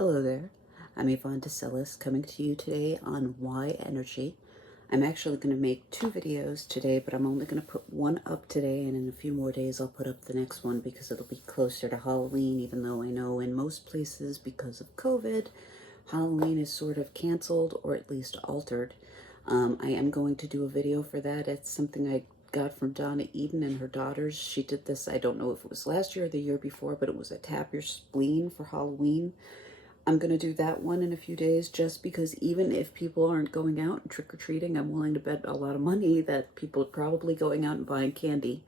Hello there, I'm Yvonne DeCellis coming to you today on Why Energy. I'm actually going to make two videos today, but I'm only going to put one up today, and in a few more days I'll put up the next one because it'll be closer to Halloween, even though I know in most places because of COVID, Halloween is sort of canceled or at least altered. I am going to do a video for that. It's something I got from Donna Eden and her daughters. She did this, I don't know if it was last year or the year before, but it was a tap your spleen for Halloween. I'm going to do that one in a few days just because even if people aren't going out and trick-or-treating, I'm willing to bet a lot of money that people are probably going out and buying candy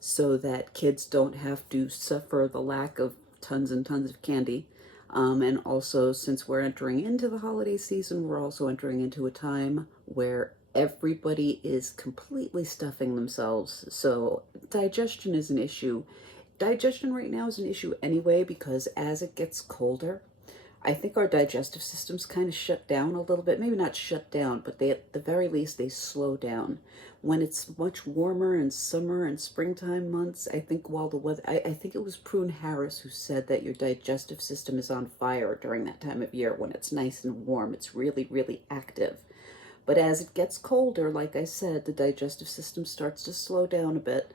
so that kids don't have to suffer the lack of tons and tons of candy. And also, since we're entering into the holiday season, we're also entering into a time where everybody is completely stuffing themselves. So digestion is an issue. Digestion right now is an issue anyway because as it gets colder, I think our digestive systems kind of shut down a little bit. Maybe not shut down, but they, at the very least, they slow down. When it's much warmer in summer and springtime months, I think while the weather, I think it was Prune Harris who said that your digestive system is on fire during that time of year when it's nice and warm. It's really, really active. But as it gets colder, like I said, the digestive system starts to slow down a bit.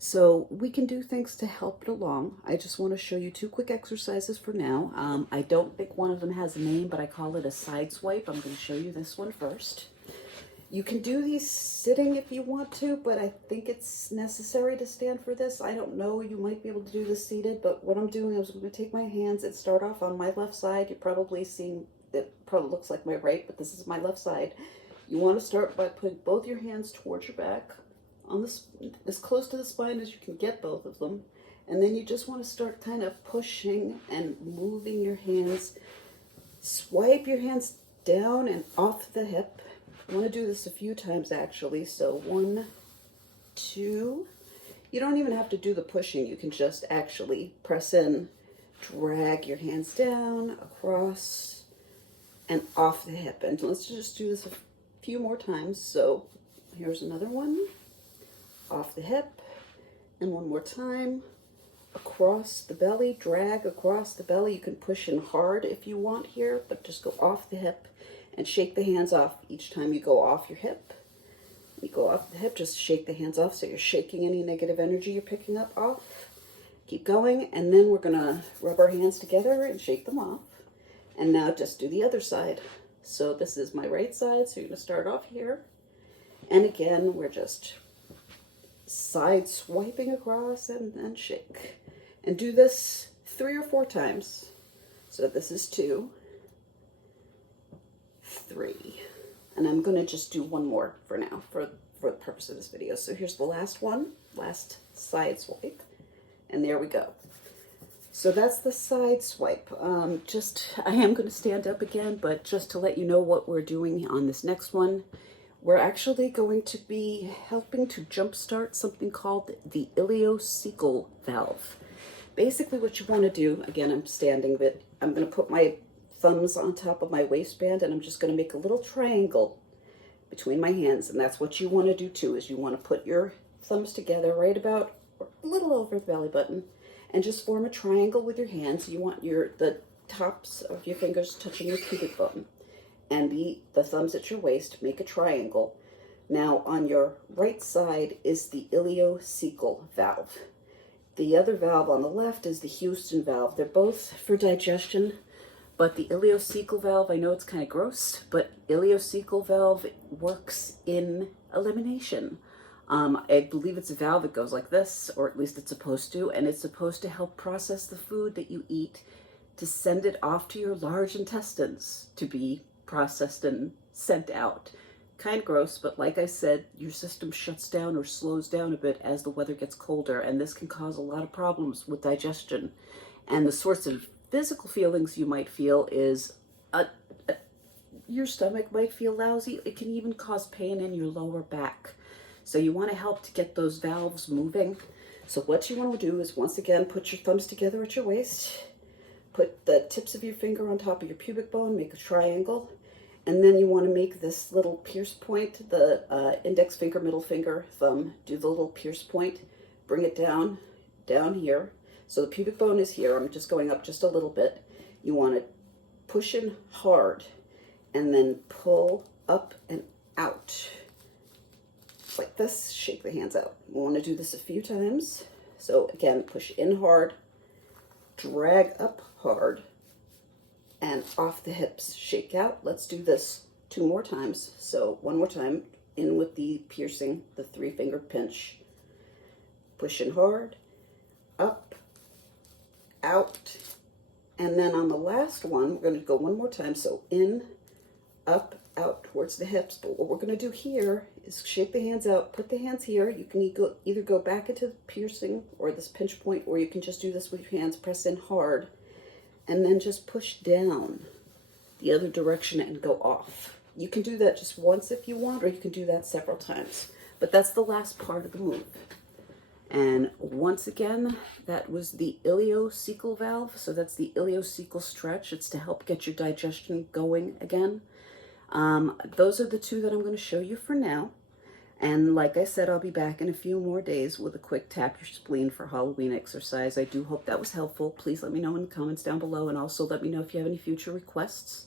So we can do things to help it along. I just want to show you two quick exercises for now. I don't think one of them has a name, but I call it a side swipe. I'm going to show you this one first. You can do these sitting if you want to, but I think it's necessary to stand for this. I don't know, you might be able to do this seated, but what I'm doing is I'm going to take my hands and start off on my left side. You're probably seeing, it probably looks like my right, but this is my left side. You want to start by putting both your hands towards your back, on this, as close to the spine as you can get both of them, and then you just want to start kind of pushing and moving your hands. Swipe your hands down and off the hip. I want to do this a few times actually. So 1, 2. You don't even have to do the pushing. You can just actually press in, drag your hands down, across, and off the hip. And let's just do this a few more times. So here's another one. Off the hip, and one more time, across the belly, drag across the belly. You can push in hard if you want here, but just go off the hip and shake the hands off each time you go off your hip. You go off the hip, just shake the hands off so you're shaking any negative energy you're picking up off. Keep going, and then we're gonna rub our hands together and shake them off. And now just do the other side. So this is my right side, so you're gonna start off here. And again, we're just side swiping across and shake. And do this 3 or 4 times. So this is 2, 3. And I'm going to just do one more for now, for the purpose of this video. So here's the last one, last side swipe. And there we go. So that's the side swipe. I am going to stand up again, but just to let you know what we're doing on this next one, we're actually going to be helping to jumpstart something called the ileocecal valve. Basically what you want to do, again, I'm standing, but I'm going to put my thumbs on top of my waistband and I'm just going to make a little triangle between my hands. And that's what you want to do too, is you want to put your thumbs together right about a little over the belly button and just form a triangle with your hands. You want the tops of your fingers touching your pubic bone. And the thumbs at your waist, make a triangle. Now on your right side is the ileocecal valve. The other valve on the left is the Houston valve. They're both for digestion, but the ileocecal valve, I know it's kind of gross, but ileocecal valve works in elimination. I believe it's a valve that goes like this, or at least it's supposed to, and it's supposed to help process the food that you eat to send it off to your large intestines to be processed and sent out. Kind of gross, but like I said, your system shuts down or slows down a bit as the weather gets colder, and this can cause a lot of problems with digestion. And the sorts of physical feelings you might feel is your stomach might feel lousy. It can even cause pain in your lower back. So you want to help to get those valves moving. So what you want to do is, once again, put your thumbs together at your waist. Put the tips of your finger on top of your pubic bone, make a triangle, and then you want to make this little pierce point, the index finger, middle finger, thumb, do the little pierce point, bring it down here. So the pubic bone is here. I'm just going up just a little bit. You want to push in hard, and then pull up and out. Like this, shake the hands out. We want to do this a few times. So again, push in hard, drag up hard, and off the hips, shake out. Let's do this 2 more times. So 1 more time, in with the piercing, the 3-finger pinch. Push in hard, up, out, and then on the last one, we're going to go 1 more time. So in, up, out towards the hips. But what we're going to do here is shake the hands out, put the hands here. You can either go back into the piercing or this pinch point, or you can just do this with your hands, press in hard, and then just push down the other direction and go off. You can do that just once if you want, or you can do that several times. But that's the last part of the move. And once again, that was the ileocecal valve. So that's the ileocecal stretch. It's to help get your digestion going again. Those are the 2 that I'm going to show you for now. And like I said, I'll be back in a few more days with a quick tap your spleen for Halloween exercise. I do hope that was helpful. Please let me know in the comments down below, and also let me know if you have any future requests.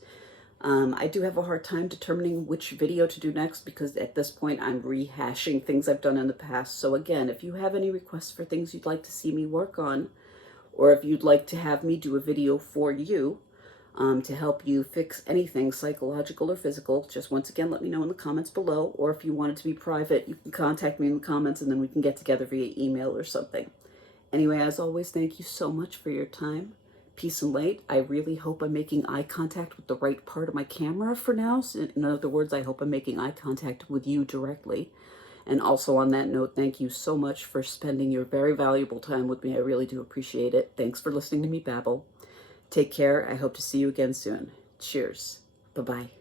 I do have a hard time determining which video to do next because at this point I'm rehashing things I've done in the past. So again, if you have any requests for things you'd like to see me work on, or if you'd like to have me do a video for you to help you fix anything psychological or physical, just once again let me know in the comments below. Or if you want it to be private, you can contact me in the comments and then we can get together via email or something. Anyway, as always, thank you so much for your time. Peace and light. I really hope I'm making eye contact with the right part of my camera for now. So in other words, I hope I'm making eye contact with you directly. And also on that note, thank you so much for spending your very valuable time with me. I really do appreciate it. Thanks for listening to me babble. Take care. I hope to see you again soon. Cheers. Bye-bye.